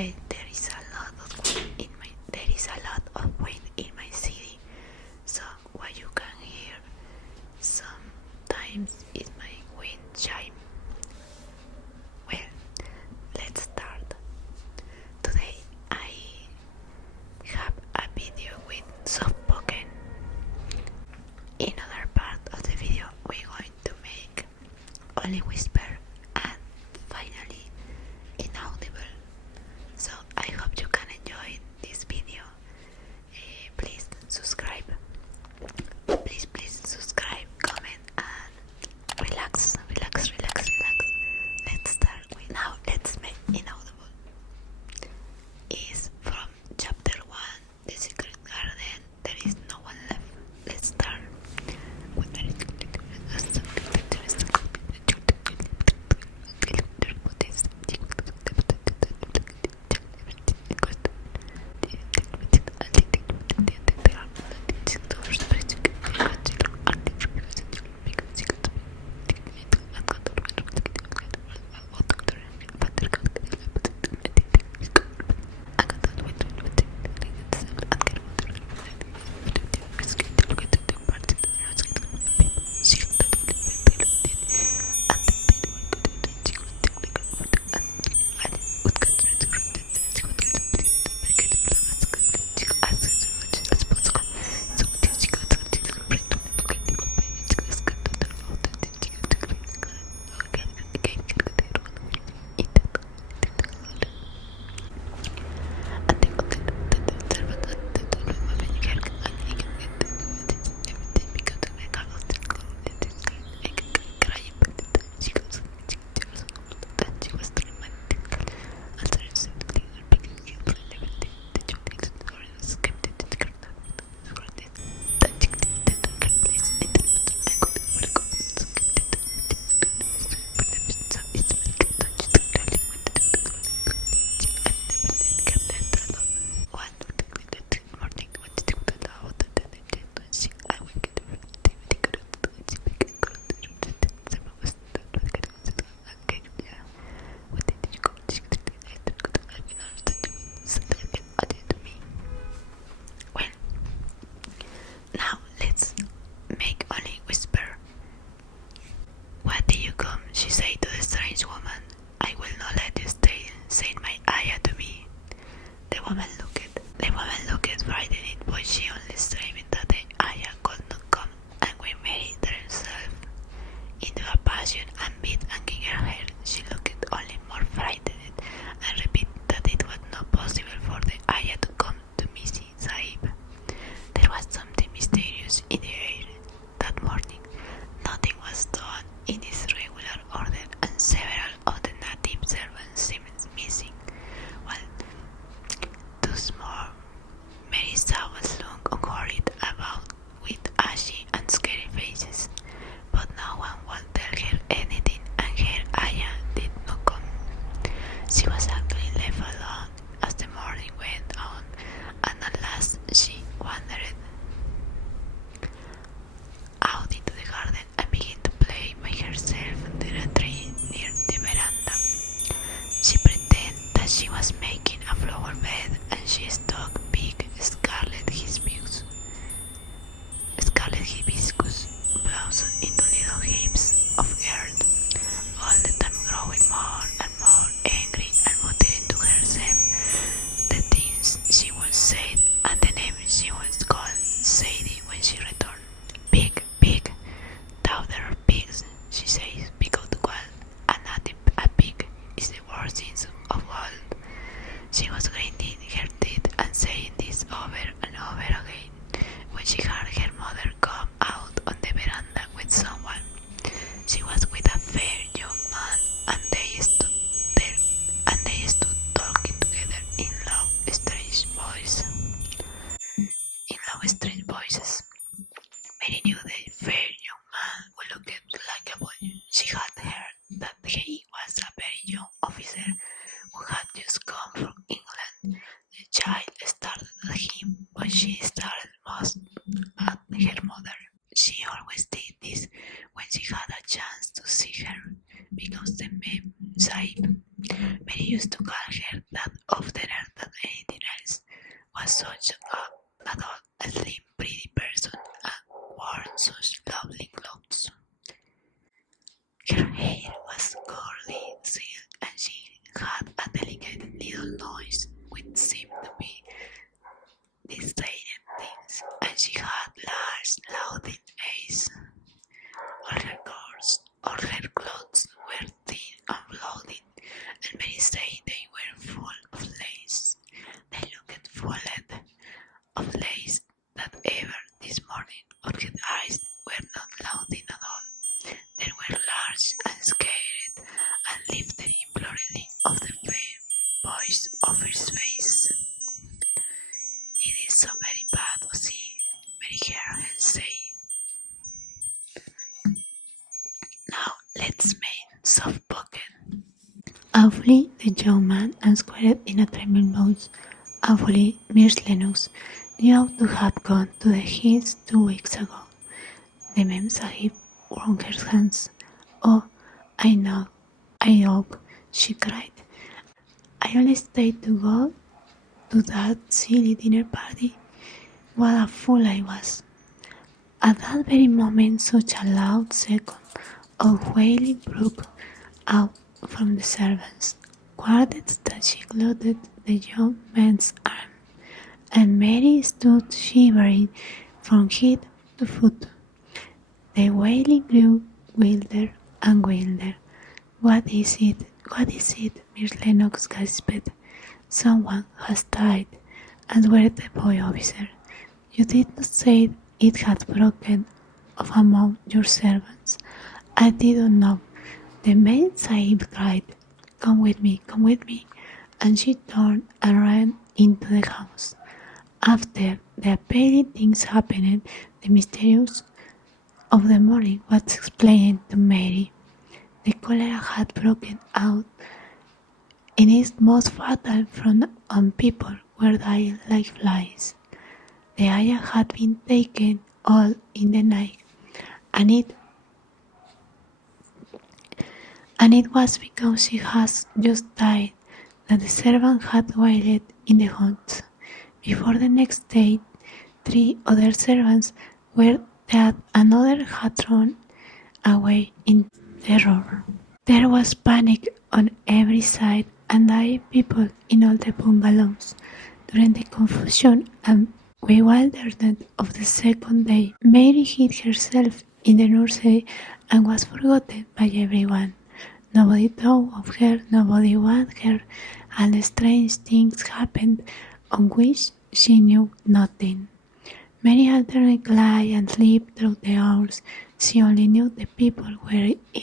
Today there is a lot of wind in my city, so what you can hear sometimes is my wind chime. Well, let's start. Today I have a video with soft spoken. In other part of the video we're going to make only whisper and finally inaudible. So I hope you can enjoy this video. Please subscribe. Please subscribe, comment and relax. Let's start with now. Let's make inaudible. Is from chapter 1, The Secret Garden. There is no one left. Let's start with Saib. Mary used to call her that of the earth than anything else, was such a tall, a slim, pretty person, and wore such lovely clothes. Her hair was curly silk, and she had a delicate little nose which seemed to be dilated things, and she had large, loading eyes. All her clothes were thin and floating, and many say they were full of lace. They looked full of lace that ever this morning, but her eyes were not loading at all. They were large and scared, and lifted imploringly of the fair voice of his face. It is so very bad to see, Mary heard her say. Now let's make soft spoken. Awfully, the young man answered in a trembling voice. Awfully, Miss Lennox, you ought to have gone to the hills 2 weeks ago. The Mem Sahib wrung her hands. Oh, I know, she cried. I only stayed to go to that silly dinner party. What a fool I was. At that very moment, such a loud second of wailing broke out from the servants' quarters that she clothed the young man's arm, and Mary stood shivering from head to foot. The wailing grew wilder and wilder. What is it? What is it? Miss Lennox gasped. Someone has died, answered the boy officer. You did not say it had broken off among your servants. I didn't know. The maid Sahib cried, come with me, and she turned and ran into the house. After the appalling things happened, the mysterious of the morning was explained to Mary. The cholera had broken out in its most fatal front, and people were dying like flies. The ayah had been taken all in the night, and it was because she has just died that the servant had wailed in the hunt. Before the next day, 3 other servants were dead, another had run away in terror. There was panic on every side, and dying people in all the bungalows. During the confusion and bewilderment of the second day, Mary hid herself in the nursery and was forgotten by everyone. Nobody thought of her, nobody wanted her, and strange things happened on which she knew nothing. Mary alternately lay and slept through the hours. She only knew the people were ill,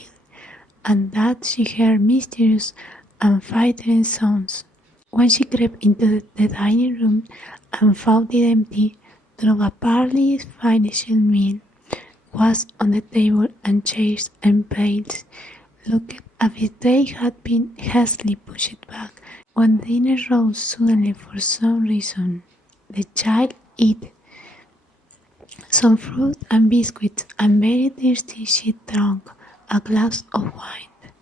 and that she heard mysterious and frightening sounds. When she crept into the dining room and found it empty, though a partly finished meal was on the table and chairs and plates looked as if they had been hastily pushed back. When dinner rose suddenly for some reason, the child ate some fruit and biscuits, and very thirsty she drank a glass of wine,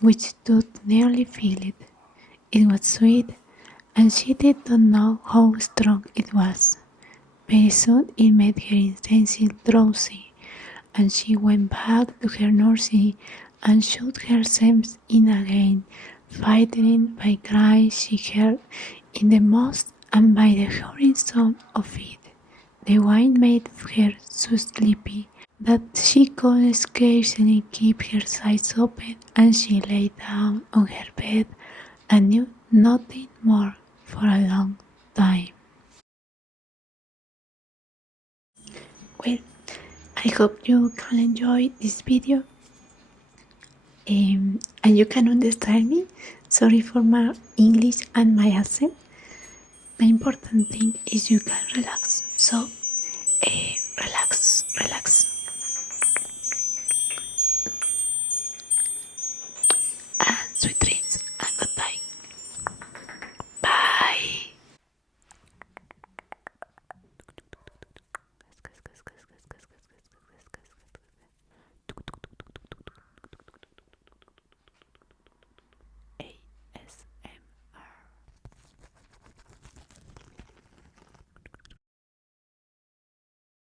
which stood nearly filled. It was sweet, and she did not know how strong it was. Very soon it made her intensely drowsy, and she went back to her nursery and shut herself in again, frightened by cries she heard in the mosque and by the hurrying sound of it. The wine made her so sleepy that she could scarcely keep her eyes open, and she lay down on her bed and knew nothing more for a long time. Well, I hope you can enjoy this video and you can understand me. Sorry for my English and my accent. The important thing is you can relax. So